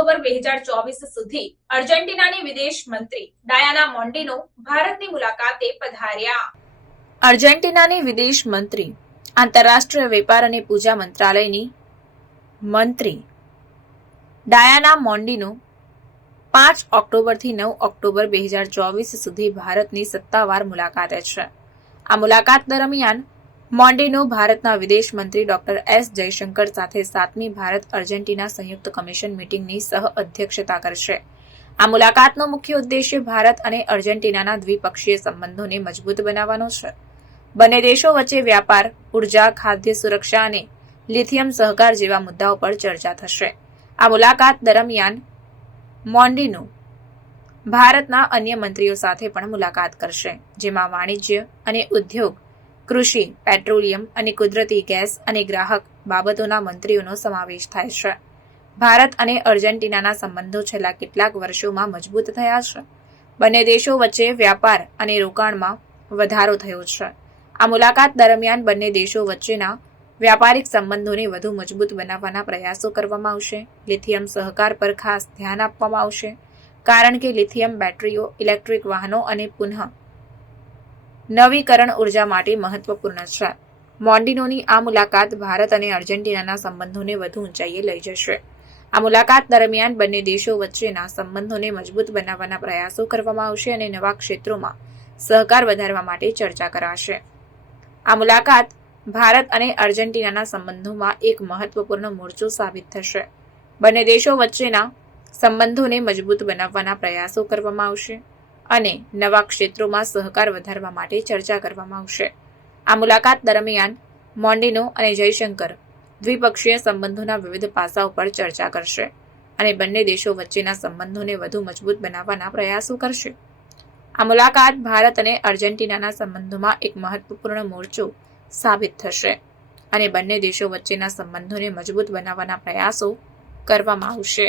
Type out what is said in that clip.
October બે હજાર ચોવીસ સુધી અર્જેન્ટિનાની વિદેશ મંત્રી ડાયાના મોન્ડીનો ભારતની મુલાકાતે પધાર્યા. અર્જેન્ટિનાની વિદેશ મંત્રી, આંતરરાષ્ટ્રીય વેપાર અને પૂજા મંત્રાલયની મંત્રી ડાયાના મોન્ડીનો પાંચ ઓક્ટોબરથી નવ ઓક્ટોબર બે હજાર ચોવીસ સુધી ભારતની સત્તાવાર મુલાકાતે છે. આ મુલાકાત દરમિયાન મોન્ડીનો ભારતના વિદેશ મંત્રી ડોક્ટર એસ જયશંકર સાથે સાતમી ભારત અર્જેન્ટિના સંયુક્ત કમિશન મીટિંગની સહ અધ્યક્ષતા કરશે. આ મુલાકાતનો મુખ્ય ઉદ્દેશ્ય ભારત અને અર્જેન્ટિનાના દ્વિપક્ષીય સંબંધોને મજબૂત બનાવવાનો છે. બંને દેશો વચ્ચે વ્યાપાર, ઊર્જા, ખાદ્ય સુરક્ષા અને લિથિયમ સહકાર જેવા મુદ્દાઓ પર ચર્ચા થશે. આ મુલાકાત દરમિયાન મોન્ડીનું ભારતના અન્ય મંત્રીઓ સાથે પણ મુલાકાત કરશે, જેમાં વાણિજ્ય અને ઉદ્યોગ કૃષિ, પેટ્રોલિયમ અને કુદરતી ગેસ અને ગ્રાહક બાબતોના મંત્રીઓનો સમાવેશ થાય છે. ભારત અને અર્જેન્ટિનાના સંબંધો છેલ્લા કેટલાક વર્ષોમાં મજબૂત થયા છે. બંને દેશો વચ્ચે વ્યાપાર અને રોકાણમાં વધારો થયો છે. આ મુલાકાત દરમિયાન બંને દેશો વચ્ચેના વ્યાપારિક સંબંધોને વધુ મજબૂત બનાવવાના પ્રયાસો કરવામાં આવશે. લિથિયમ સહકાર પર ખાસ ધ્યાન આપવામાં આવશે, કારણ કે લિથિયમ બેટરીઓ, ઇલેક્ટ્રિક વાહનો અને પુનઃ નવીકરણ ઊર્જા માટે મહત્વપૂર્ણ છે. મોન્ડિનોની આ મુલાકાત ભારત અને અર્જેન્ટિનાના સંબંધોને વધુ ઊંચાઈએ લઈ જશે. આ મુલાકાત દરમિયાન બંને દેશો વચ્ચેના સંબંધોને મજબૂત બનાવવાના પ્રયાસો કરવામાં આવશે અને નવા ક્ષેત્રોમાં સહકાર વધારવા માટે ચર્ચા કરાશે. આ મુલાકાત ભારત અને અર્જેન્ટિનાના સંબંધોમાં એક મહત્વપૂર્ણ મોરચો સાબિત થશે. બંને દેશો વચ્ચેના સંબંધોને મજબૂત બનાવવાના પ્રયાસો કરવામાં આવશે. અને નવા ક્ષેત્રોમાં સહકાર વધારવા માટે ચર્ચા કરવામાં આવશે. આ મુલાકાત દરમિયાન મોન્ડિનો અને જયશંકર દ્વિપક્ષીય સંબંધોના વિવિધ પાસાઓ પર ચર્ચા કરશે અને બંને દેશો વચ્ચેના સંબંધોને વધુ મજબૂત બનાવવાના પ્રયાસો કરશે. આ મુલાકાત ભારત અને અર્જેન્ટિનાના સંબંધોમાં એક મહત્વપૂર્ણ મોરચો સાબિત થશે અને બંને દેશો વચ્ચેના સંબંધોને મજબૂત બનાવવાના પ્રયાસો કરવામાં આવશે.